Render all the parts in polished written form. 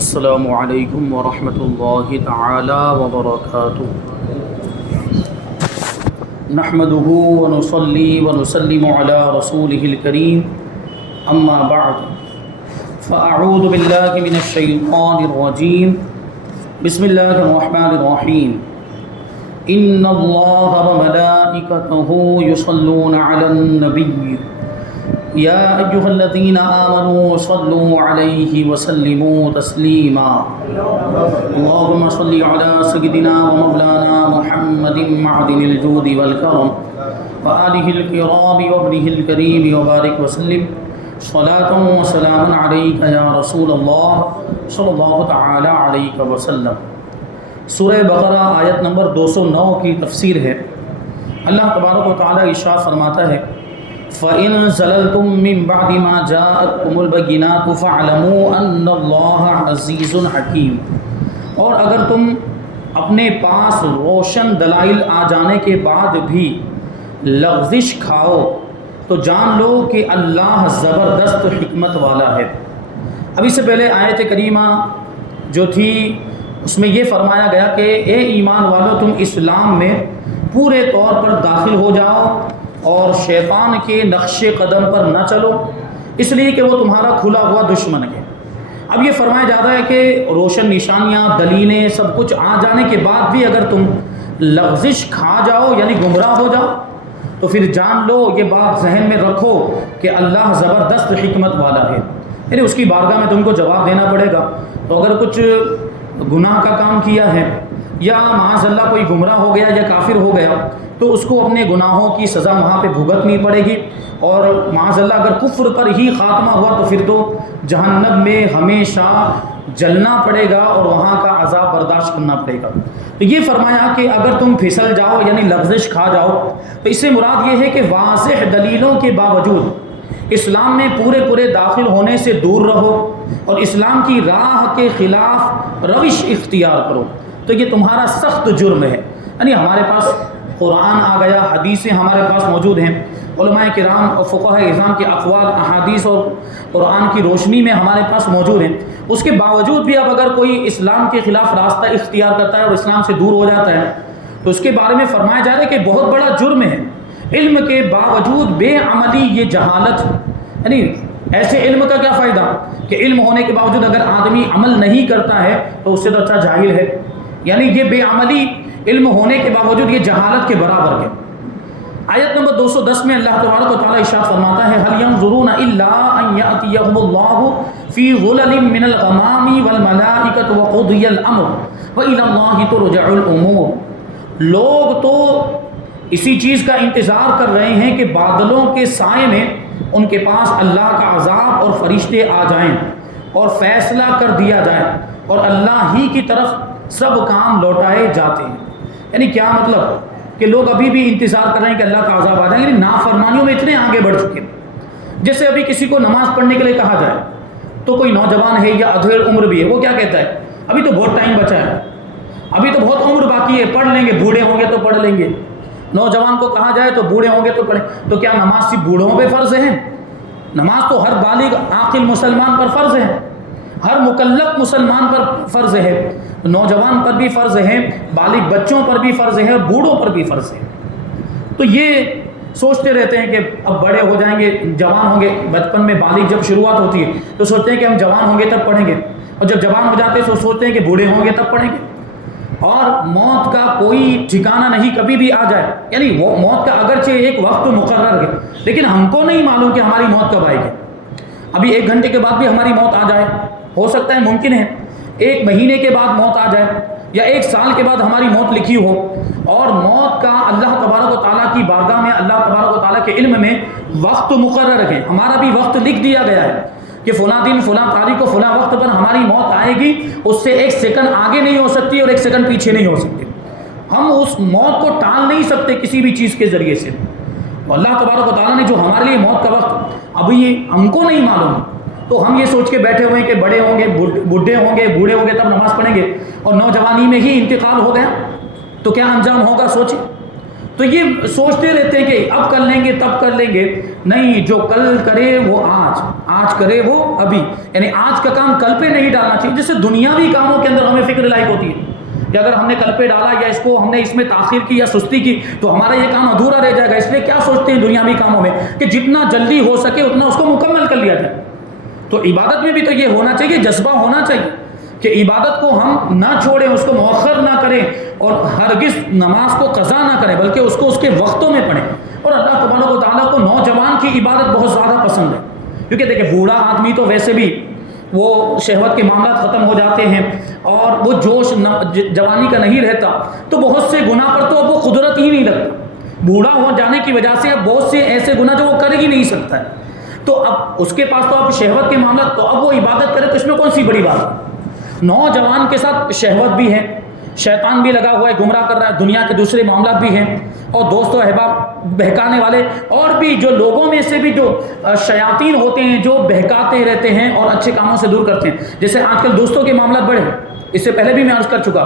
السلام علیکم ورحمۃ اللہ تعالی وبرکاتہ۔ نحمده ونصلي ونسلم على رسوله الكريم اما بعد فاعوذ باللہ من الشیطان الرجیم بسم اللہ الرحمن الرحیم ان اللہ وملائکته یصلون علی النبی یا ایھا الذین آمنوا صلوا علیہ وسلموا تسلیما اللہم صل علی سیدنا ومولانا محمد معدن الجود والکرم وآلہ الکرام وابنہ الکریم وبارک وسلم صلاۃ و سلام علیک یا رسول اللہ صلی اللہ تعالی علیہ وسلم۔ سورہ بقرہ آیت نمبر 209 کی تفسیر ہے۔ اللہ تبارک و تعالی ارشاد فرماتا ہے فَإِن زَلَلْتُم مِّن بَعْدِ مَا جَاءَتْكُمُ الْبَيِّنَاتُ فَاعْلَمُوا أَنَّ اللَّهَ عَزِيزٌ حَكِيمٌ، اور اگر تم اپنے پاس روشن دلائل آ جانے کے بعد بھی لغزش کھاؤ تو جان لو کہ اللہ زبردست حکمت والا ہے۔ اب اس سے پہلے آیت کریمہ جو تھی اس میں یہ فرمایا گیا کہ اے ایمان والو تم اسلام میں پورے طور پر داخل ہو جاؤ اور شیطان کے نقش قدم پر نہ چلو، اس لیے کہ وہ تمہارا کھلا ہوا دشمن ہے۔ اب یہ فرمایا جاتا ہے کہ روشن نشانیاں دلیلیں سب کچھ آ جانے کے بعد بھی اگر تم لغزش کھا جاؤ یعنی گمراہ ہو جاؤ تو پھر جان لو، یہ بات ذہن میں رکھو کہ اللہ زبردست حکمت والا ہے، یعنی اس کی بارگاہ میں تم کو جواب دینا پڑے گا۔ تو اگر کچھ گناہ کا کام کیا ہے یا معاذ اللہ کوئی گمراہ ہو گیا یا کافر ہو گیا تو اس کو اپنے گناہوں کی سزا وہاں پہ بھگتنی پڑے گی، اور معاذ اللہ اگر کفر پر ہی خاتمہ ہوا تو پھر تو جہنم میں ہمیشہ جلنا پڑے گا اور وہاں کا عذاب برداشت کرنا پڑے گا۔ تو یہ فرمایا کہ اگر تم پھسل جاؤ یعنی لغزش کھا جاؤ تو اس سے مراد یہ ہے کہ واضح دلیلوں کے باوجود اسلام میں پورے داخل ہونے سے دور رہو اور اسلام کی راہ کے خلاف روش اختیار کرو، تو یہ تمہارا سخت جرم ہے۔ یعنی ہمارے پاس قرآن آ گیا، حدیثیں ہمارے پاس موجود ہیں، علماء کرام اور فقہاء اعظام کے اقوال احادیث اور قرآن کی روشنی میں ہمارے پاس موجود ہیں، اس کے باوجود بھی اب اگر کوئی اسلام کے خلاف راستہ اختیار کرتا ہے اور اسلام سے دور ہو جاتا ہے تو اس کے بارے میں فرمایا جا رہا ہے کہ بہت بڑا جرم ہے۔ علم کے باوجود بے عملی یہ جہالت، یعنی ایسے علم کا کیا فائدہ کہ علم ہونے کے باوجود اگر آدمی عمل نہیں کرتا ہے تو اس سے تو اچھا جاہل ہے، یعنی یہ بے عملی علم ہونے کے باوجود یہ جہالت کے برابر ہے۔ آیت نمبر 210 میں اللہ تبارک و تعالی ارشاد فرماتا ہے هل ينظرون الا ان ياتيهم الله في ظلل من الغمام والملائكه وقضي الامر والى الله ترجع الامور، لوگ تو اسی چیز کا انتظار کر رہے ہیں کہ بادلوں کے سائے میں ان کے پاس اللہ کا عذاب اور فرشتے آ جائیں اور فیصلہ کر دیا جائے اور اللہ ہی کی طرف سب کام لوٹائے جاتے ہیں۔ یعنی کیا مطلب کہ لوگ ابھی بھی انتظار کر رہے ہیں کہ اللہ کا عذاب آ جائے، یعنی نافرمانیوں میں اتنے آگے بڑھ چکے ہیں۔ جیسے ابھی کسی کو نماز پڑھنے کے لیے کہا جائے تو کوئی نوجوان ہے یا ادھیڑ عمر بھی ہے، وہ کیا کہتا ہے ابھی تو بہت ٹائم بچا ہے، ابھی تو بہت عمر باقی ہے، پڑھ لیں گے، بوڑھے ہوں گے تو پڑھ لیں گے۔ نوجوان کو کہا جائے تو بوڑھے ہوں گے تو پڑھیں۔ تو کیا نماز صرف بوڑھوں پہ فرض ہے؟ نماز تو ہر بالغ عاقل مسلمان پر فرض ہے، ہر مکلف مسلمان پر فرض ہے، نوجوان پر بھی فرض ہے، بالغ بچوں پر بھی فرض ہے، بوڑھوں پر بھی فرض ہے۔ تو یہ سوچتے رہتے ہیں کہ اب بڑے ہو جائیں گے، جوان ہوں گے، بچپن میں بالغ جب شروعات ہوتی ہے تو سوچتے ہیں کہ ہم جوان ہوں گے تب پڑھیں گے، اور جب جوان ہو جاتے ہیں تو سوچتے ہیں کہ بوڑھے ہوں گے تب پڑھیں گے، اور موت کا کوئی ٹھکانہ نہیں، کبھی بھی آ جائے۔ یعنی وہ موت کا اگرچہ ایک وقت مقرر ہے لیکن ہم کو نہیں معلوم کہ ہماری موت کب آئے گی۔ ابھی 1 گھنٹے کے بعد بھی ہماری موت آ جائے، ہو سکتا ہے، ممکن ہے 1 مہینے کے بعد موت آ جائے یا 1 سال کے بعد ہماری موت لکھی ہو، اور موت کا اللہ تبارک و تعالیٰ کی بارگاہ میں، اللہ تبارک و تعالیٰ کے علم میں وقت مقرر ہے، ہمارا بھی وقت لکھ دیا گیا ہے کہ فلاں دن فلاں تاریخ کو فلاں وقت پر ہماری موت آئے گی، اس سے 1 سیکنڈ آگے نہیں ہو سکتی اور 1 سیکنڈ پیچھے نہیں ہو سکتی۔ ہم اس موت کو ٹال نہیں سکتے کسی بھی چیز کے ذریعے سے۔ اللہ تبارک و تعالیٰ نے جو ہمارے لیے موت کا وقت ابھی یہ ہم کو نہیں معلوم، تو ہم یہ سوچ کے بیٹھے ہوئے ہیں کہ بڑے ہوں گے، بوڑھے ہوں گے، بوڑھے ہوں گے تب نماز پڑھیں گے، اور نوجوانی میں ہی انتقال ہو گیا تو کیا انجام ہوگا سوچیں۔ تو یہ سوچتے رہتے ہیں کہ اب کر لیں گے تب کر لیں گے. نہیں، جو کل کرے وہ آج کرے وہ ابھی. یعنی آج کا کام کل پہ نہیں ڈالنا چاہیے. جس سے دنیاوی کاموں کے اندر ہمیں فکر لائق ہوتی ہے کہ اگر ہم نے کل پہ ڈالا یا ہم نے اس میں تاخیر کی یا سستی کی تو ہمارا یہ کام ادھورا رہ جائے گا. اس لیے کیا سوچتے ہیں دنیاوی کاموں میں کہ جتنا جلدی ہو سکے اتنا اس کو مکمل کر لیا جائے. تو عبادت میں بھی تو یہ ہونا چاہیے، جذبہ ہونا چاہیے کہ عبادت کو ہم نہ چھوڑیں، اس کو مؤخر نہ کریں، اور ہرگز نماز کو قضا نہ کریں بلکہ اس کو اس کے وقتوں میں پڑھیں. اور اللہ تبارک و تعالیٰ کو نوجوان کی عبادت بہت زیادہ پسند ہے، کیونکہ دیکھیں بوڑھا آدمی تو ویسے بھی وہ شہوت کے معاملات ختم ہو جاتے ہیں اور وہ جوش جوانی کا نہیں رہتا، تو بہت سے گناہ پر تو اب وہ قدرت ہی نہیں رکھتا. بوڑھا ہو جانے کی وجہ سے اب بہت سے ایسے گناہ جو وہ کر ہی نہیں سکتا ہے، تو اب اس کے پاس تو اب شہوت کے معاملات، تو اب وہ عبادت کرے تو اس میں کون سی بڑی بات ہے. نوجوان کے ساتھ شہوت بھی ہے، شیطان بھی لگا ہوا ہے، گمراہ کر رہا ہے، دنیا کے دوسرے معاملات بھی ہیں، اور دوست و احباب بہکانے والے اور بھی جو لوگوں میں سے بھی جو شیاطین ہوتے ہیں جو بہکاتے رہتے ہیں اور اچھے کاموں سے دور کرتے ہیں. جیسے آج کل دوستوں کے معاملات بڑے ہیں، اس سے پہلے بھی میں عرض کر چکا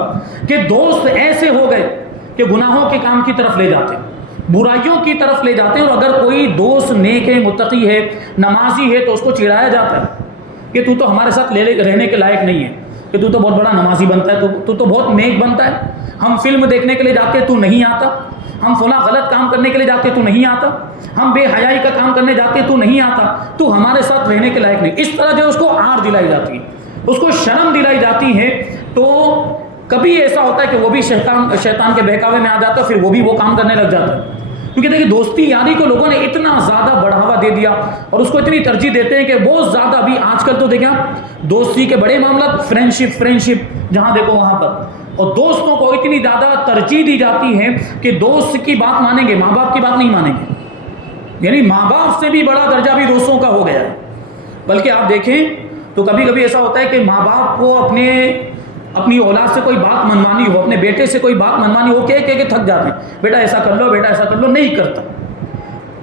کہ دوست ایسے ہو گئے کہ گناہوں کے کام کی طرف لے جاتے ہیں، برائیوں کی طرف لے جاتے ہیں. اور اگر کوئی دوست نیک ہے، متقی ہے، نمازی ہے تو اس کو چڑھایا جاتا ہے کہ تو ہمارے ساتھ رہنے کے لائق نہیں ہے، کہ تو بہت بڑا نمازی بنتا ہے، تو بہت نیک بنتا ہے. ہم فلم دیکھنے کے لیے جاتے تو نہیں آتا، ہم فلاں غلط کام کرنے کے لیے جاتے تو نہیں آتا، ہم بے حیائی کا کام کرنے جاتے تو نہیں آتا، تو ہمارے ساتھ رہنے کے لائق نہیں. اس طرح جو اس کو آر دلائی جاتی ہے، اس کو شرم دلائی جاتی ہے. تو کبھی ایسا ہوتا ہے کہ وہ بھی شیطان کے بہکاوے میں آ جاتا ہے، پھر وہ بھی وہ کام کرنے لگ جاتا ہے. کیونکہ دیکھیں دوستی یاری کو لوگوں نے اتنا زیادہ بڑھاوا دے دیا اور اس کو اتنی ترجیح دیتے ہیں کہ بہت زیادہ ابھی آج کل تو دیکھیں دوستی کے بڑے معاملات فرینڈشپ جہاں دیکھو وہاں پر، اور دوستوں کو اتنی زیادہ ترجیح دی جاتی ہے کہ دوست کی بات مانیں گے، ماں باپ کی بات نہیں مانیں گے. یعنی ماں باپ سے بھی بڑا درجہ بھی دوستوں کا ہو گیا ہے. بلکہ آپ دیکھیں تو کبھی کبھی ایسا ہوتا ہے کہ ماں باپ کو اپنی اولاد سے کوئی بات منوانی ہو، اپنے بیٹے سے کوئی بات منوانی ہو، کہہ کے تھک جاتے ہیں، بیٹا ایسا کر لو، بیٹا ایسا کر لو، نہیں کرتا.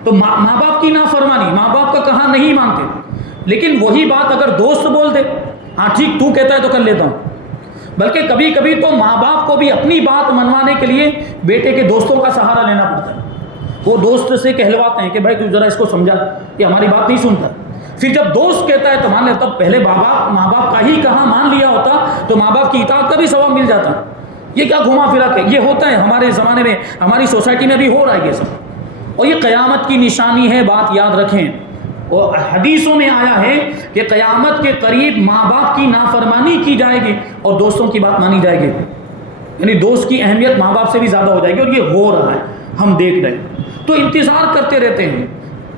تو ماں باپ کی نافرمانی، ماں باپ کا کہا نہیں مانتے. لیکن وہی بات اگر دوست بول دے، ہاں ٹھیک تو کہتا ہے تو کر لیتا ہوں. بلکہ کبھی کبھی تو ماں باپ کو بھی اپنی بات منوانے کے لیے بیٹے کے دوستوں کا سہارا لینا پڑتا ہے. وہ دوست سے کہلواتے ہیں کہ بھائی تو ذرا اس کو سمجھا، یہ ہماری بات نہیں سنتا. پھر جب دوست کہتا ہے تو مان لیتا. پہلے ماں باپ کا ہی کہا مان لیا ہوتا تو ماں باپ کی اطاعت کا بھی ثواب مل جاتا. یہ کیا گھما پھرا کے یہ ہوتا ہے ہمارے زمانے میں، ہماری سوسائٹی میں بھی ہو رہا ہے یہ سب، اور یہ قیامت کی نشانی ہے. بات یاد رکھیں، اور حدیثوں میں آیا ہے کہ قیامت کے قریب ماں باپ کی نافرمانی کی جائے گی اور دوستوں کی بات مانی جائے گی. یعنی دوست کی اہمیت ماں باپ سے بھی زیادہ ہو جائے گی، اور یہ ہو رہا ہے، ہم دیکھ رہے ہیں. تو انتظار کرتے رہتے ہیں.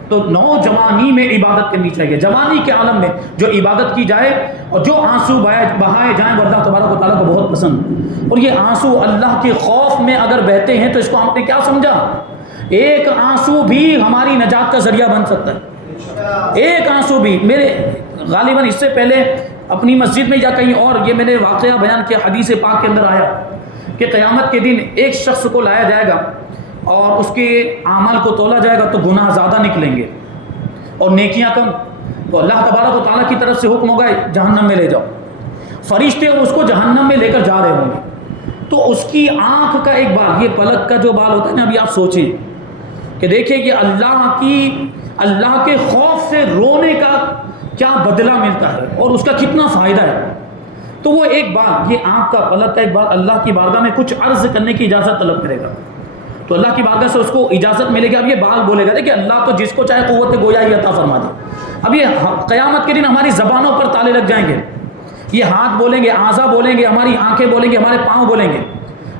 تو نوجوانی میں عبادت کرنی چاہیے، جوانی کے عالم میں جو عبادت کی جائے اور جو آنسو بہائے جائیں وہ اللہ تبارک و تعالیٰ کو بہت پسند. اور یہ آنسو اللہ کے خوف میں اگر بہتے ہیں تو اس کو آپ نے کیا سمجھا؟ ایک آنسو بھی ہماری نجات کا ذریعہ بن سکتا ہے. ایک آنسو بھی. میرے غالباً اس سے پہلے اپنی مسجد میں یا کہیں اور یہ میں نے واقعہ بیان کیا، حدیث پاک کے اندر آیا کہ قیامت کے دن ایک شخص کو لایا جائے گا اور اس کے اعمال کو تولا جائے گا تو گناہ زیادہ نکلیں گے اور نیکیاں کم. تو اللہ تبارک و تعالیٰ کی طرف سے حکم ہوگا جہنم میں لے جاؤ. فرشتے اس کو جہنم میں لے کر جا رہے ہوں گے. تو اس کی آنکھ کا ایک بال، یہ پلک کا جو بال ہوتا ہے نا، ابھی آپ سوچیں کہ دیکھیں کہ اللہ کے خوف سے رونے کا کیا بدلہ ملتا ہے اور اس کا کتنا فائدہ ہے. تو وہ ایک بال، یہ آنکھ کا پلک کا ایک بال اللہ کی بارگاہ میں کچھ عرض کرنے کی اجازت طلب کرے گا تو اللہ کی بارگاہ سے اس کو اجازت ملے گی. اب یہ بال بولے گا کہ اللہ تو جس کو چاہے قوت گویا ہی عطا فرما دے. اب یہ قیامت کے دن ہماری زبانوں پر تالے لگ جائیں گے. یہ ہاتھ بولیں گے، اعضا بولیں گے، ہماری آنکھیں بولیں گے، ہمارے پاؤں بولیں گے،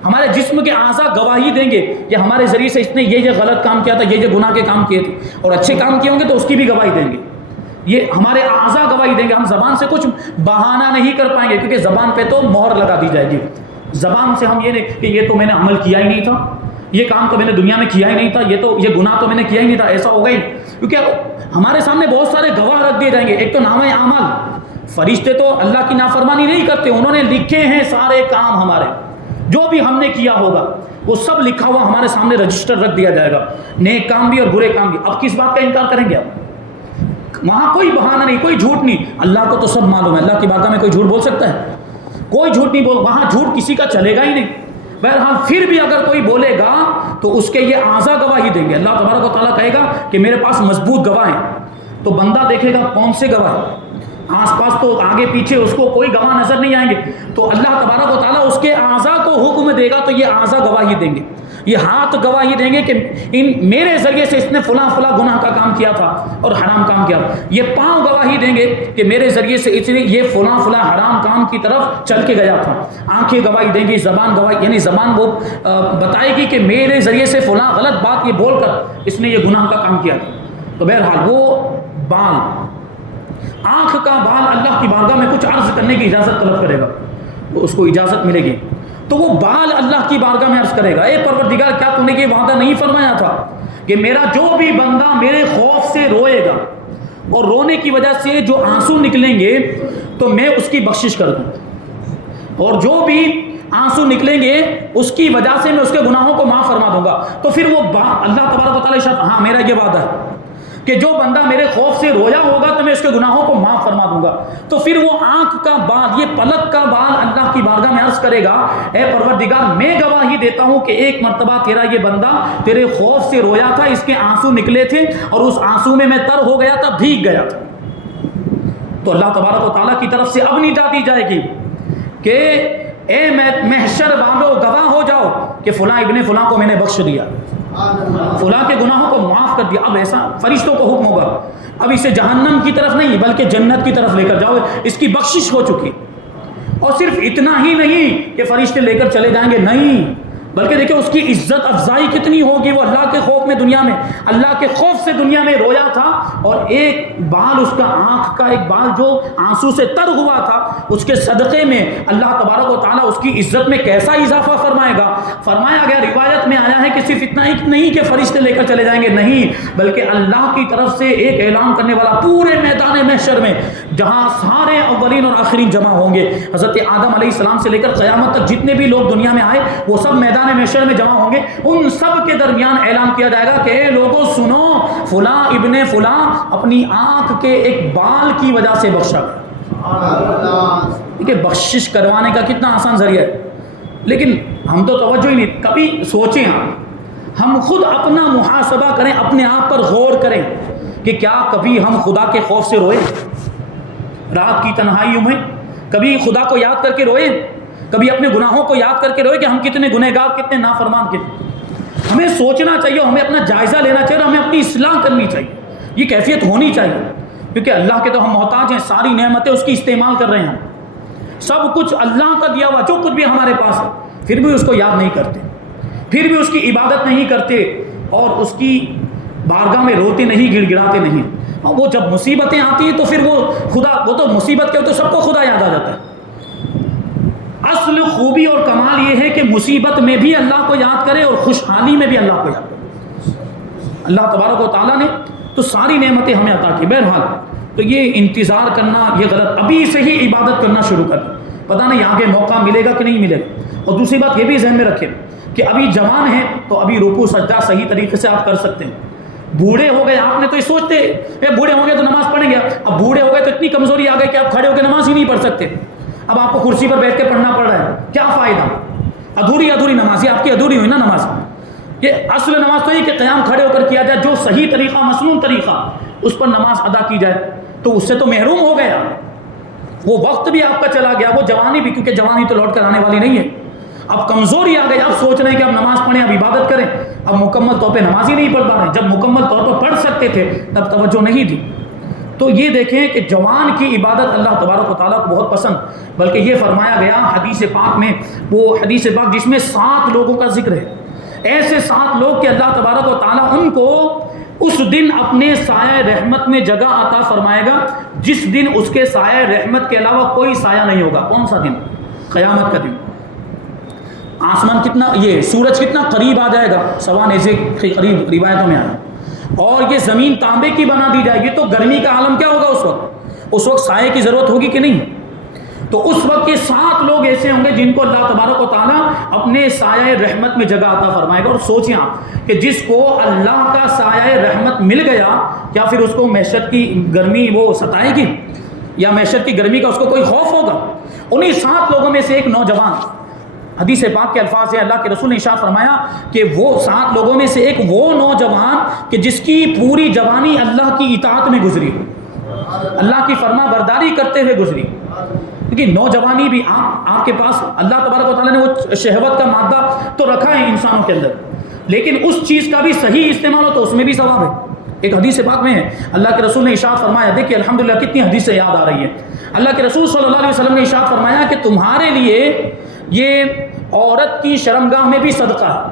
ہمارے جسم کے اعضا گواہی دیں گے کہ ہمارے ذریعے سے اس نے یہ غلط کام کیا تھا، یہ گناہ کے کام کیے تھے، اور اچھے کام کیے ہوں گے تو اس کی بھی گواہی دیں گے. یہ ہمارے اعضا گواہی دیں گے. ہم زبان سے کچھ بہانہ نہیں کر پائیں گے کیونکہ زبان پہ تو مہر لگا دی جائے گی. زبان سے ہم یہ نہیں کہ یہ تو میں نے عمل کیا ہی نہیں تھا، یہ کام تو میں نے دنیا میں کیا ہی نہیں تھا، یہ گناہ تو میں نے کیا ہی نہیں تھا، ایسا ہو گئی. کیونکہ ہمارے سامنے بہت سارے گواہ رکھ دیے جائیں گے. ایک تو نامہ اعمال، فرشتے تو اللہ کی نافرمانی نہیں کرتے، انہوں نے لکھے ہیں سارے کام ہمارے، جو بھی ہم نے کیا ہوگا وہ سب لکھا ہوا ہمارے سامنے رجسٹر رکھ دیا جائے گا، نیک کام بھی اور برے کام بھی. اب کس بات کا انکار کریں گے؟ آپ وہاں کوئی بہانہ نہیں، کوئی جھوٹ نہیں. اللہ کو تو سب معلوم ہے. اللہ کی بارگاہ میں کوئی جھوٹ بول سکتا ہے؟ کوئی جھوٹ نہیں وہاں جھوٹ کسی کا چلے گا ہی نہیں. بہرحال پھر بھی اگر کوئی بولے گا تو اس کے یہ اعضاء گواہی دیں گے. اللہ تبارک و تعالیٰ کہے گا کہ میرے پاس مضبوط گواہ ہیں. تو بندہ دیکھے گا کون سے گواہ ہیں, آس پاس تو آگے پیچھے اس کو کوئی گواہ نظر نہیں آئیں گے. تو اللہ تبارک و تعالیٰ اس کے اعضاء کو حکم دے گا, تو یہ اعضاء گواہی دیں گے. یہ ہاتھ گواہی دیں گے کہ میرے ذریعے سے اس نے فلاں فلاں گناہ کا کام کیا تھا اور حرام کام کیا. یہ پاؤں گواہی دیں گے کہ میرے ذریعے سے اس نے یہ فلاں فلاں حرام کام کی طرف چل کے گیا تھا. آنکھیں گواہی دیں گی, زبان گواہی, یعنی زبان وہ بتائے گی کہ میرے ذریعے سے فلاں غلط بات یہ بول کر اس نے یہ گناہ کا کام کیا. تو بہرحال وہ بال, آنکھ کا بال اللہ کی بارگاہ میں کچھ عرض کرنے کی اجازت طلب کرے گا تو اس کو اجازت ملے گی. تو وہ بال اللہ کی بارگاہ میں عرض کرے گا, اے پروردگار کیا تو نے یہ وعدہ نہیں فرمایا تھا کہ میرا جو بھی بندہ میرے خوف سے روئے گا اور رونے کی وجہ سے جو آنسو نکلیں گے تو میں اس کی بخشش کر دوں, اور جو بھی آنسو نکلیں گے اس کی وجہ سے میں اس کے گناہوں کو معاف فرما دوں گا. تو پھر وہ اللہ تبارک و تعالیٰ ارشاد, ہاں میرا یہ وعدہ ہے کہ جو بندہ میرے خوف سے رویا ہوگا تو میں اس کے گناہوں کو معاف فرما دوں گا. تو پھر وہ آنکھ کا بال, یہ پلک کا بال اللہ کی بارگاہ میں عرض کرے گا, اے پروردگار میں گواہی دیتا ہوں کہ ایک مرتبہ تیرا یہ بندہ تیرے خوف سے رویا تھا, اس کے آنسو نکلے تھے اور اس آنسو میں تر ہو گیا تھا, بھیگ گیا تھا. تو اللہ تبارک و تعالیٰ کی طرف سے اب ندا دی جائے گی کہ اے محشر والو گواہ ہو جاؤ کہ فلاں ابن فلاں کو میں نے بخش دیا, فلاں کے گناہوں کو معاف کر دیا. اب ایسا فرشتوں کو حکم ہوگا, اب اسے جہنم کی طرف نہیں بلکہ جنت کی طرف لے کر جاؤ, اس کی بخشش ہو چکی. اور صرف اتنا ہی نہیں کہ فرشتے لے کر چلے جائیں گے, نہیں, بلکہ دیکھیں اس کی عزت افزائی کتنی ہوگی. وہ اللہ کے خوف میں دنیا میں, اللہ کے خوف سے دنیا میں رویا تھا, اور ایک بال اس کا, آنکھ کا ایک بال جو آنسو سے تر ہوا تھا, اس کے صدقے میں اللہ تبارک و تعالیٰ اس کی عزت میں کیسا اضافہ فرمائے گا. فرمایا گیا, روایت میں آیا ہے کہ صرف اتنا ہی نہیں کہ فرشتے لے کر چلے جائیں گے, نہیں, بلکہ اللہ کی طرف سے ایک اعلان کرنے والا پورے میدان محشر میں جہاں سارے اولین اور آخرین جمع ہوں گے, حضرت آدم علیہ السلام سے لے کر قیامت تک جتنے بھی لوگ دنیا میں آئے وہ سب میدان محشر میں جمع ہوں گے. ان سب کے درمیان اعلان کیا جائے گا کہ اے لوگوں سنو, فلاں ابن فلاں اپنی آنکھ کے ایک بال کی وجہ سے بخشا گیا. کہ بخشش کروانے کا کتنا آسان ذریعہ ہے, لیکن ہم تو توجہ ہی نہیں. کبھی سوچیں, ہم خود اپنا محاسبہ کریں, اپنے آپ پر غور کریں کہ کیا کبھی ہم خدا کے خوف سے روئے, رات کی تنہائیوں میں کبھی خدا کو یاد کر کے روئے, کبھی اپنے گناہوں کو یاد کر کے روئے کہ ہم کتنے گنہگار, کتنے نافرمان کتنے. ہمیں سوچنا چاہیے, ہمیں اپنا جائزہ لینا چاہیے, ہمیں اپنی اصلاح کرنی چاہیے. یہ کیفیت ہونی چاہیے, کیونکہ اللہ کے تو ہم محتاج ہیں, ساری نعمتیں اس کی استعمال کر رہے ہیں, سب کچھ اللہ کا دیا ہوا جو کچھ بھی ہمارے پاس ہے, پھر بھی اس کو یاد نہیں کرتے, پھر بھی اس کی عبادت نہیں کرتے, اور اس کی بارگاہ میں روتے نہیں, گڑ گڑاتے نہیں. وہ جب مصیبتیں آتی ہیں تو پھر وہ تو مصیبت کے تو سب کو خدا یاد آ جاتا ہے. اصل خوبی اور کمال یہ ہے کہ مصیبت میں بھی اللہ کو یاد کرے اور خوشحالی میں بھی اللہ کو یاد کرے. اللہ تبارک و تعالیٰ نے تو ساری نعمتیں ہمیں عطا کی. بہرحال تو یہ انتظار کرنا یہ غلط, ابھی سے ہی عبادت کرنا شروع کر, پتہ نہیں آگے موقع ملے گا کہ نہیں ملے گا. اور دوسری بات یہ بھی ذہن میں رکھیں کہ ابھی جوان ہیں تو ابھی رکوع سجدہ صحیح طریقے سے آپ کر سکتے ہیں. بوڑھے ہو گئے, آپ نے تو یہ سوچتے بوڑھے ہو گئے تو نماز پڑھیں گے, اب بوڑھے ہو گئے تو اتنی کمزوری آ گئی کہ آپ کھڑے ہو کے نماز ہی نہیں پڑھ سکتے. اب آپ کو کرسی پر بیٹھ کے پڑھنا پڑ رہا ہے, کیا فائدہ, ادھوری نماز, یہ آپ کی ادھوری ہوئی نا نماز. یہ اصل نماز تو یہ کہ قیام کھڑے ہو کر کیا جائے, جو صحیح طریقہ, مسنون طریقہ, اس پر نماز ادا کی جائے. تو اس سے تو محروم ہو گیا, وہ وقت بھی آپ کا چلا گیا, وہ جوانی بھی, کیونکہ جوانی تو لوٹ کر آنے والی نہیں ہے. اب کمزوری آ گئی, اب سوچ رہے ہیں کہ اب نماز پڑھیں, اب عبادت کریں, اب مکمل طور پہ نماز ہی نہیں پڑھ پا رہے. جب مکمل طور پر پڑھ سکتے تھے تب توجہ نہیں دی. تو یہ دیکھیں کہ جوان کی عبادت اللہ تبارک و تعالیٰ کو بہت پسند, بلکہ یہ فرمایا گیا حدیث پاک میں, وہ حدیث پاک جس میں 7 لوگوں کا ذکر ہے, ایسے 7 لوگ کہ اللہ تبارک و تعالیٰ ان کو اس دن اپنے سایہ رحمت میں جگہ عطا فرمائے گا جس دن اس کے سایہ رحمت کے علاوہ کوئی سایہ نہیں ہوگا. کون سا دن؟ قیامت کا دن. آسمان کتنا, یہ سورج کتنا قریب آ جائے گا, سوا نیزے کے قریب روایتوں میں آیا, اور یہ زمین تانبے کی بنا دی جائے گی. تو گرمی کا عالم کیا ہوگا اس وقت سائے کی ضرورت ہوگی کہ نہیں. تو اس وقت یہ 7 لوگ ایسے ہوں گے جن کو اللہ تبارک و تعالیٰ اپنے سایہ رحمت میں جگہ عطا فرمائے گا. اور سوچیں آپ کہ جس کو اللہ کا سایہ رحمت مل گیا, کیا پھر اس کو معیشت کی گرمی وہ ستائے گی, یا معیشت کی گرمی کا اس کو کوئی خوف ہوگا؟ انہی 7 لوگوں میں سے ایک نوجوان حدیث پاک کے الفاظ ہیں، اللہ کے رسول نے ارشاد فرمایا کہ وہ 7 لوگوں میں سے ایک وہ نوجوان کہ جس کی پوری جوانی اللہ کی اطاعت میں گزری، اللہ کی فرما برداری کرتے ہوئے گزری. لیکن نوجوانی بھی آپ کے پاس اللہ تبارک و تعالیٰ نے وہ شہوت کا مادہ تو رکھا ہے انسانوں کے اندر، لیکن اس چیز کا بھی صحیح استعمال ہو تو اس میں بھی ثواب ہے. ایک حدیث پاک میں ہے اللہ کے رسول نے ارشاد فرمایا، دیکھیے الحمدللہ کتنی حدیثیں یاد آ رہی ہیں. اللہ کے رسول صلی اللہ علیہ وسلم نے ارشاد فرمایا کہ تمہارے لیے یہ عورت کی شرمگاہ میں بھی صدقہ ہے،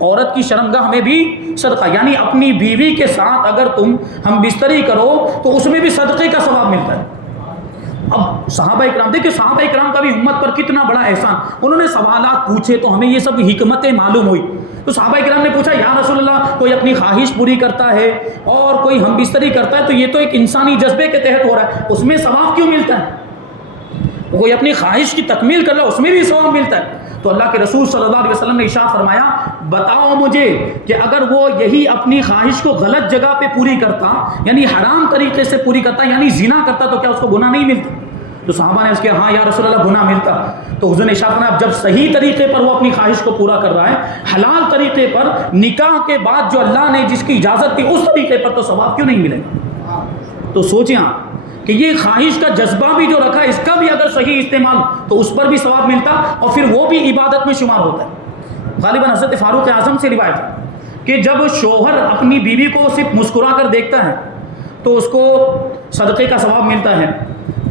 عورت کی شرمگاہ میں بھی صدقہ، یعنی اپنی بیوی کے ساتھ اگر تم ہم بستری کرو تو اس میں بھی صدقے کا ثواب ملتا ہے. اب صحابہ اکرام دیکھیں، صحابہ اکرام کا بھی امت پر کتنا بڑا احسان، انہوں نے سوالات پوچھے تو ہمیں یہ سب حکمتیں معلوم ہوئی. تو صحابہ اکرام نے پوچھا یا رسول اللہ کوئی اپنی خواہش پوری کرتا ہے اور کوئی ہم بستری کرتا ہے تو یہ تو ایک انسانی جذبے کے تحت ہو رہا ہے، اس میں ثواب کیوں ملتا ہے؟ کوئی اپنی خواہش کی تکمیل کر رہا ہے اس میں بھی ثواب ملتا ہے. تو اللہ کے رسول صلی اللہ علیہ وسلم نے ارشاد فرمایا بتاؤ مجھے کہ اگر وہ یہی اپنی خواہش کو غلط جگہ پہ پوری کرتا، یعنی حرام طریقے سے پوری کرتا، یعنی زنا کرتا، تو کیا اس کو گناہ نہیں ملتا؟ تو صحابہ نے اس کے ہاں یا رسول اللہ گناہ ملتا. تو حضور نے ارشاد فرمایا جب صحیح طریقے پر وہ اپنی خواہش کو پورا کر رہا ہے، حلال طریقے پر، نکاح کے بعد جو اللہ نے جس کی اجازت دی اس طریقے پر، تو ثواب کیوں نہیں ملے گا؟ تو سوچیں آپ کہ یہ خواہش کا جذبہ بھی جو رکھا ہے اس کا بھی اگر صحیح استعمال تو اس پر بھی ثواب ملتا اور پھر وہ بھی عبادت میں شمار ہوتا ہے. غالباً حضرت فاروق اعظم سے روایت ہے کہ جب شوہر اپنی بیوی کو صرف مسکرا کر دیکھتا ہے تو اس کو صدقے کا ثواب ملتا ہے.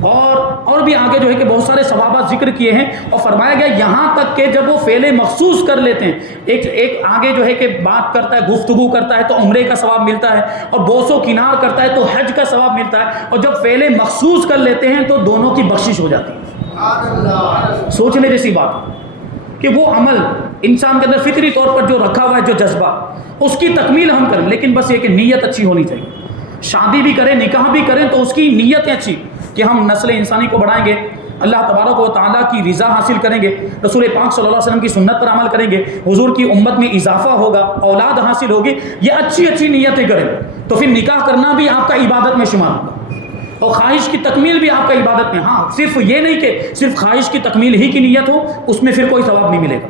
اور بھی آگے جو ہے کہ بہت سارے ثوابات ذکر کیے ہیں اور فرمایا گیا یہاں تک کہ جب وہ فعل مخصوص کر لیتے ہیں، ایک آگے جو ہے کہ بات کرتا ہے، گفتگو کرتا ہے تو عمرے کا ثواب ملتا ہے، اور بوس و کنار کرتا ہے تو حج کا ثواب ملتا ہے، اور جب فعل مخصوص کر لیتے ہیں تو دونوں کی بخشش ہو جاتی ہے. سوچنے جیسی بات کہ وہ عمل انسان کے اندر فطری طور پر جو رکھا ہوا ہے، جو جذبہ، اس کی تکمیل ہم کریں، لیکن بس یہ کہ نیت اچھی ہونی چاہیے. شادی بھی کریں، نکاح بھی کریں تو اس کی نیتیں اچھی کہ ہم نسل انسانی کو بڑھائیں گے، اللہ تبارک و تعالیٰ کی رضا حاصل کریں گے، رسول پاک صلی اللہ علیہ وسلم کی سنت پر عمل کریں گے، حضور کی امت میں اضافہ ہوگا، اولاد حاصل ہوگی، یہ اچھی نیتیں کریں تو پھر نکاح کرنا بھی آپ کا عبادت میں شمار ہوگا اور خواہش کی تکمیل بھی آپ کا عبادت میں. ہاں صرف یہ نہیں کہ صرف خواہش کی تکمیل ہی کی نیت ہو، اس میں پھر کوئی ثواب نہیں ملے گا.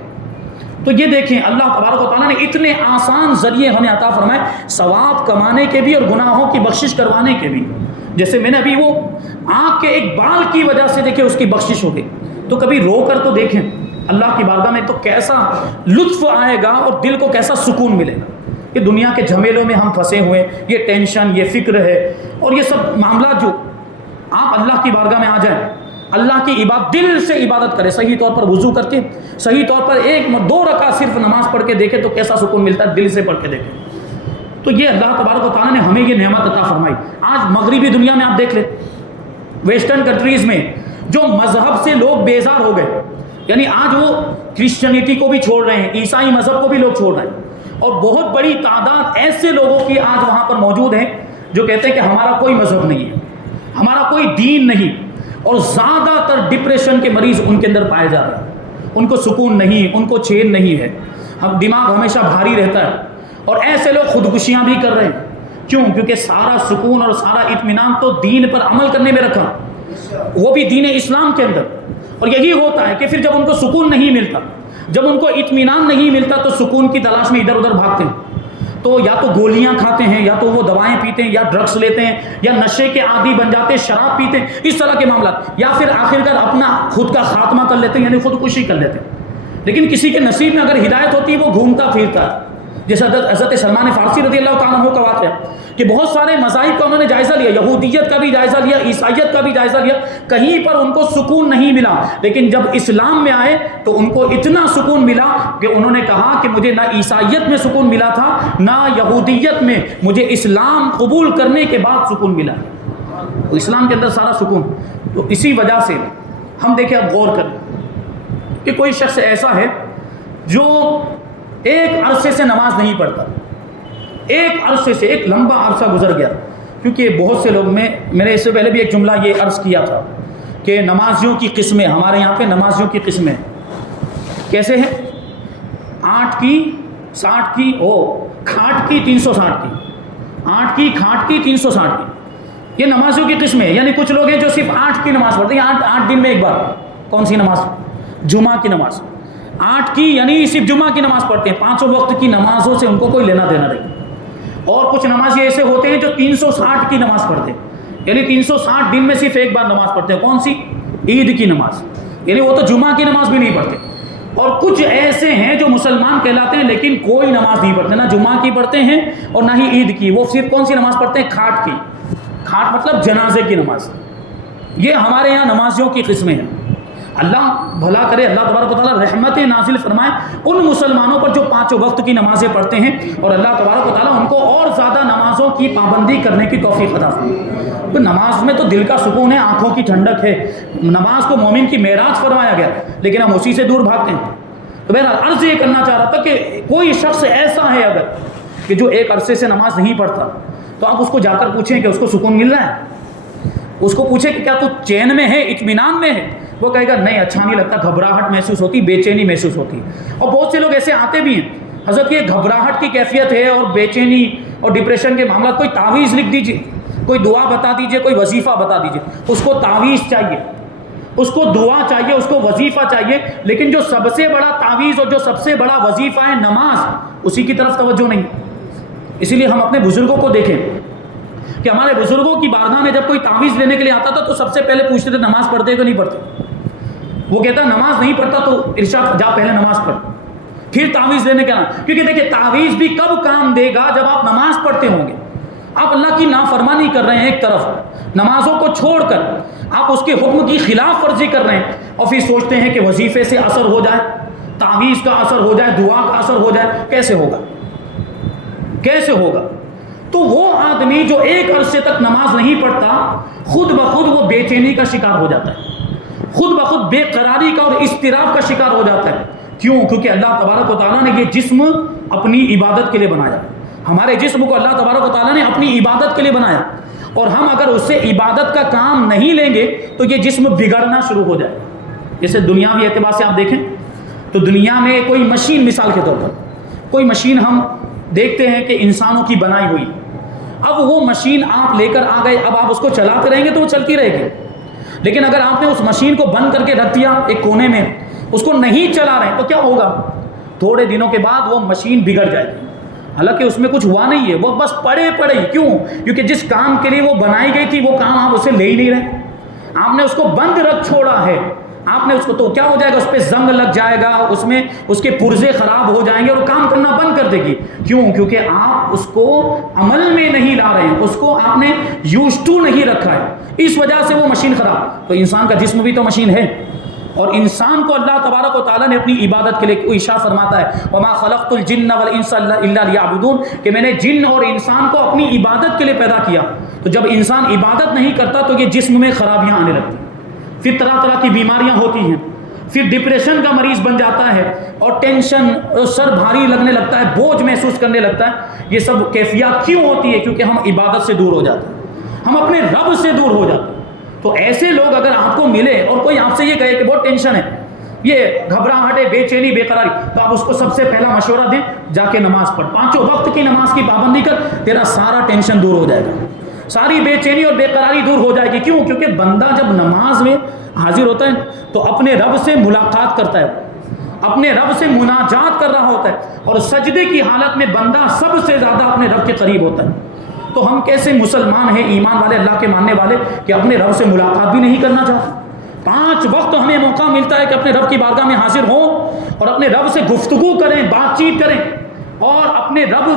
تو یہ دیکھیں اللہ تبارک و تعالیٰ نے اتنے آسان ذریعے ہمیں عطا فرمائے ثواب کمانے کے بھی اور گناہوں کی بخشش کروانے کے بھی. جیسے میں نے ابھی وہ آنکھ کے ایک بال کی وجہ سے دیکھیں اس کی بخشش ہو گئی، تو کبھی رو کر تو دیکھیں اللہ کی بارگاہ میں تو کیسا لطف آئے گا اور دل کو کیسا سکون ملے گا. کہ دنیا کے جھمیلوں میں ہم پھنسے ہوئے، یہ ٹینشن، یہ فکر ہے اور یہ سب معاملات، جو آپ اللہ کی بارگاہ میں آ جائیں، اللہ کی عبادت دل سے عبادت کرے، صحیح طور پر وضو کر کے، صحیح طور پر 1-2 رکعت صرف نماز پڑھ کے دیکھے تو کیسا سکون ملتا ہے، دل سے پڑھ کے دیکھے. تو یہ اللہ تبارک و تعالیٰ نے ہمیں یہ نعمت عطا فرمائی. آج مغربی دنیا میں آپ دیکھ لیں، ویسٹرن کنٹریز میں جو مذہب سے لوگ بیزار ہو گئے، یعنی آج وہ کرسچینٹی کو بھی چھوڑ رہے ہیں، عیسائی مذہب کو بھی لوگ چھوڑ رہے ہیں، اور بہت بڑی تعداد ایسے لوگوں کی آج وہاں پر موجود ہیں جو کہتے ہیں کہ ہمارا کوئی مذہب نہیں ہے، ہمارا کوئی دین نہیں، اور زیادہ تر ڈپریشن کے مریض ان کے اندر پائے جا رہے ہیں. ان کو سکون نہیں، ان کو چین نہیں ہے، دماغ ہمیشہ بھاری رہتا ہے، اور ایسے لوگ خودکشیاں بھی کر رہے ہیں. کیوں؟ کیونکہ سارا سکون اور سارا اطمینان تو دین پر عمل کرنے میں رکھا، وہ بھی دین اسلام کے اندر. اور یہی ہوتا ہے کہ پھر جب ان کو سکون نہیں ملتا، جب ان کو اطمینان نہیں ملتا تو سکون کی تلاش میں ادھر ادھر بھاگتے ہیں. تو یا تو گولیاں کھاتے ہیں، یا تو وہ دوائیں پیتے ہیں، یا ڈرگس لیتے ہیں، یا نشے کے عادی بن جاتے ہیں، شراب پیتے ہیں، اس طرح کے معاملات، یا پھر آخر کار اپنا خود کا خاتمہ کر لیتے ہیں، یعنی خودکشی کر لیتے ہیں. لیکن کسی کے نصیب میں اگر ہدایت ہوتی ہے وہ گھومتا پھرتا ہے. جیسے حضرت سلمان فارسی رضی اللہ تعالیٰ عنہ کا واقعہ کہ بہت سارے مذاہب کا انہوں نے جائزہ لیا، یہودیت کا بھی جائزہ لیا، عیسائیت کا بھی جائزہ لیا، کہیں پر ان کو سکون نہیں ملا. لیکن جب اسلام میں آئے تو ان کو اتنا سکون ملا کہ انہوں نے کہا کہ مجھے نہ عیسائیت میں سکون ملا تھا، نہ یہودیت میں، مجھے اسلام قبول کرنے کے بعد سکون ملا. تو اسلام کے اندر سارا سکون. تو اسی وجہ سے ہم دیکھیں، اب غور کریں کہ کوئی شخص ایسا ہے جو ایک عرصے سے نماز نہیں پڑھتا، ایک عرصے سے، ایک لمبا عرصہ گزر گیا. کیونکہ بہت سے لوگ میں نے اس سے پہلے بھی ایک جملہ یہ عرض کیا تھا کہ نمازیوں کی قسمیں، ہمارے یہاں پہ نمازیوں کی قسمیں کیسے ہیں؟ 8 کی 60 کی، کھاٹ کی 360 کی، 8 کی کھاٹ کی 360 کی، یہ نمازیوں کی قسمیں. یعنی کچھ لوگ ہیں جو صرف 8 کی نماز پڑھتے ہیں، 8 دن میں ایک بار. کون سی نماز؟ جمعہ کی نماز 8 کی یعنی صرف جمعہ کی نماز پڑھتے ہیں، 5 وقت کی نمازوں سے ان کو کوئی لینا دینا نہیں۔ اور کچھ نمازی ایسے ہوتے ہیں جو 360 کی نماز پڑھتے ہیں، یعنی 360 دن میں صرف ایک بار نماز پڑھتے ہیں۔ کون سی؟ عید کی نماز، یعنی وہ تو جمعہ کی نماز بھی نہیں پڑھتے۔ اور کچھ ایسے ہیں جو مسلمان کہلاتے ہیں لیکن کوئی نماز نہیں پڑھتے، نہ جمعہ کی پڑھتے ہیں اور نہ ہی عید کی، وہ صرف کون سی نماز پڑھتے ہیں؟ کھاٹ کی۔ کھاٹ مطلب جنازے کی نماز۔ یہ ہمارے یہاں نمازیوں کی قسمیں ہیں۔ اللہ بھلا کرے، اللہ تبارک و تعالیٰ رحمت نازل فرمائے ان مسلمانوں پر جو 5 وقت کی نمازیں پڑھتے ہیں، اور اللہ تبارک و تعالیٰ ان کو اور زیادہ نمازوں کی پابندی کرنے کی توفیق عطا فرمائے۔ تو نماز میں تو دل کا سکون ہے، آنکھوں کی ٹھنڈک ہے، نماز کو مومن کی معراج فرمایا گیا، لیکن ہم اسی سے دور بھاگتے ہیں۔ تو بہرحال عرض یہ کرنا چاہ رہا تھا کہ کوئی شخص ایسا ہے اگر کہ جو ایک عرصے سے نماز نہیں پڑھتا، تو آپ اس کو جا کر پوچھیں کہ اس کو سکون مل رہا ہے، اس کو پوچھیں کہ کیا تو چین میں ہے، اطمینان میں ہے؟ وہ کہے گا نہیں، اچھا نہیں لگتا، گھبراہٹ محسوس ہوتی، بے چینی محسوس ہوتی۔ اور بہت سے لوگ ایسے آتے بھی ہیں، حضرت یہ گھبراہٹ کی کیفیت ہے اور بے چینی اور ڈپریشن کے معاملات، کوئی تعویذ لکھ دیجیے، کوئی دعا بتا دیجیے، کوئی وظیفہ بتا دیجیے۔ اس کو تعویذ چاہیے، اس کو دعا چاہیے، اس کو وظیفہ چاہیے، لیکن جو سب سے بڑا تعویذ اور جو سب سے بڑا وظیفہ ہے نماز، اسی کی طرف توجہ نہیں۔ اسی لیے ہم اپنے بزرگوں کو دیکھیں کہ ہمارے بزرگوں کی بارگاہ میں جب کوئی تعویذ لینے کے لیے آتا تھا تو سب سے پہلے پوچھتے تھے نماز پڑھتے کہ نہیں پڑھتے۔ وہ کہتا نماز نہیں پڑھتا تو ارشاد جا پہلے نماز پڑھ، پھر تعویذ لینے کے آنا۔ کیونکہ دیکھیں تعویذ بھی کب کام دے گا؟ جب آپ نماز پڑھتے ہوں گے۔ آپ اللہ کی نافرمانی کر رہے ہیں ایک طرف، نمازوں کو چھوڑ کر آپ اس کے حکم کی خلاف ورزی کر رہے ہیں، اور پھر سوچتے ہیں کہ وظیفے سے اثر ہو جائے، تعویذ کا اثر ہو جائے، دعا کا اثر ہو جائے۔ کیسے ہوگا؟ کیسے ہوگا؟ تو وہ آدمی جو ایک عرصے تک نماز نہیں پڑھتا، خود بخود وہ بے چینی کا شکار ہو جاتا ہے، خود بخود بے قراری کا اور اضطراب کا شکار ہو جاتا ہے۔ کیوں؟ کیونکہ اللہ تبارک و تعالیٰ نے یہ جسم اپنی عبادت کے لیے بنایا، ہمارے جسم کو اللہ تبارک و تعالیٰ نے اپنی عبادت کے لیے بنایا، اور ہم اگر اس سے عبادت کا کام نہیں لیں گے تو یہ جسم بگڑنا شروع ہو جائے۔ جیسے دنیاوی اعتبار سے آپ دیکھیں تو دنیا میں کوئی مشین، مثال کے طور پر کوئی مشین ہم دیکھتے ہیں کہ انسانوں کی بنائی ہوئی، اب وہ مشین آپ لے کر آ گئے، اب آپ اس کو چلاتے رہیں گے تو وہ چلتی رہے گی، لیکن اگر آپ نے اس مشین کو بند کر کے رکھ دیا ایک کونے میں، اس کو نہیں چلا رہے تو کیا ہوگا؟ تھوڑے دنوں کے بعد وہ مشین بگڑ جائے گی، حالانکہ اس میں کچھ ہوا نہیں ہے، وہ بس پڑے ہی۔ کیوں؟ کیونکہ جس کام کے لیے وہ بنائی گئی تھی وہ کام آپ اسے لے ہی نہیں رہے، آپ نے اس کو بند رکھ چھوڑا ہے، آپ نے اس کو، تو کیا ہو جائے گا؟ اس پہ زنگ لگ جائے گا، اس میں اس کے پرزے خراب ہو جائیں گے اور کام کرنا بند کر دے گی۔ کیوں؟ کیونکہ آپ اس کو عمل میں نہیں لا رہے ہیں، اس کو آپ نے یوز ٹو نہیں رکھا ہے، اس وجہ سے وہ مشین خراب۔ تو انسان کا جسم بھی تو مشین ہے، اور انسان کو اللہ تبارک و تعالیٰ نے اپنی عبادت کے لیے ارشاد فرماتا ہے وَمَا خَلَقْتُ الْجِنَّ وَالْإِنسَ إِلَّا لِيَعْبُدُونَ، کہ میں نے جن اور انسان کو اپنی عبادت کے لیے پیدا کیا۔ تو جب انسان عبادت نہیں کرتا تو یہ جسم میں خرابیاں آنے لگتی ہیں، پھر طرح طرح کی بیماریاں ہوتی ہیں، پھر ڈپریشن کا مریض بن جاتا ہے، اور ٹینشن، سر بھاری لگنے لگتا ہے، بوجھ محسوس کرنے لگتا ہے۔ یہ سب کیفیات کیوں ہوتی ہے؟ کیونکہ ہم عبادت سے دور ہو جاتے ہیں، ہم اپنے رب سے دور ہو جاتے ہیں۔ تو ایسے لوگ اگر آپ کو ملے اور کوئی آپ سے یہ کہے کہ بہت ٹینشن ہے، یہ گھبراہٹ ہے، بے چینی، بے قراری، تو آپ اس کو سب سے پہلا مشورہ دیں، جا کے نماز پڑھ، 5 وقت کی نماز کی پابندی کر، تیرا سارا ٹینشن دور ہو جائے گا، ساری بے چینی اور بے قراری دور ہو جائے گی۔ کیوں؟ کیونکہ بندہ جب نماز میں حاضر ہوتا ہے تو اپنے رب سے ملاقات کرتا ہے، اپنے رب سے مناجات کر رہا ہوتا ہے، اور سجدے کی حالت میں بندہ سب سے زیادہ اپنے رب کے قریب ہوتا ہے۔ تو ہم کیسے مسلمان ہیں، ایمان والے، اللہ کے ماننے والے، کہ اپنے رب سے ملاقات بھی نہیں کرنا چاہتے؟ 5 وقت ہمیں موقع ملتا ہے کہ اپنے رب کی بارگاہ میں حاضر ہوں اور اپنے رب سے گفتگو کریں، بات چیت کریں اور اپنے رب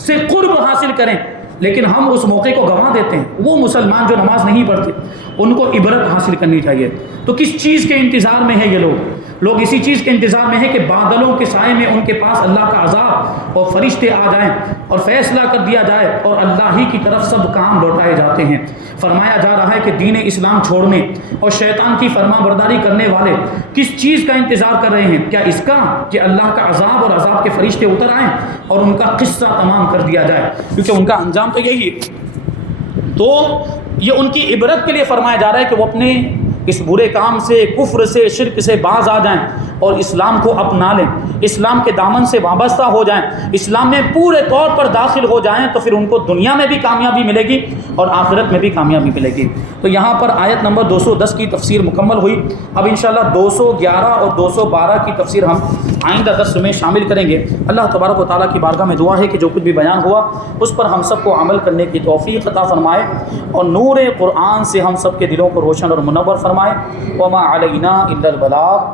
سے قرب حاصل کریں، لیکن ہم اس موقع کو گنوا دیتے ہیں۔ وہ مسلمان جو نماز نہیں پڑھتے ان کو عبرت حاصل کرنی چاہیے۔ تو کس چیز کے انتظار میں ہے یہ لوگ اسی چیز کے انتظار میں ہے کہ بادلوں کے سائے میں ان کے پاس اللہ کا عذاب اور فرشتے آ جائیں اور فیصلہ کر دیا جائے اور اللہ ہی کی طرف سب کام لوٹائے جاتے ہیں۔ فرمایا جا رہا ہے کہ دین اسلام چھوڑنے اور شیطان کی فرما برداری کرنے والے کس چیز کا انتظار کر رہے ہیں؟ کیا اس کا کہ اللہ کا عذاب اور عذاب کے فرشتے اتر آئیں اور ان کا قصہ تمام کر دیا جائے، کیونکہ ان کا انجام تو یہی ہے۔ تو یہ ان کی عبرت کے لیے فرمایا جا رہا ہے کہ وہ اپنے اس برے کام سے، کفر سے، شرک سے باز آ جائیں اور اسلام کو اپنا لیں، اسلام کے دامن سے وابستہ ہو جائیں، اسلام میں پورے طور پر داخل ہو جائیں، تو پھر ان کو دنیا میں بھی کامیابی ملے گی اور آخرت میں بھی کامیابی ملے گی۔ تو یہاں پر آیت نمبر 210 کی تفسیر مکمل ہوئی۔ اب انشاءاللہ 211 اور 212 کی تفسیر ہم آئندہ درس میں شامل کریں گے۔ اللہ تبارک و تعالیٰ کی بارگاہ میں دعا ہے کہ جو کچھ بھی بیان ہوا اس پر ہم سب کو عمل کرنے کی توفیق عطا فرمائے اور نور قرآن سے ہم سب کے دلوں کو روشن اور منور فرمائے۔ وما علینا الا البلاغ۔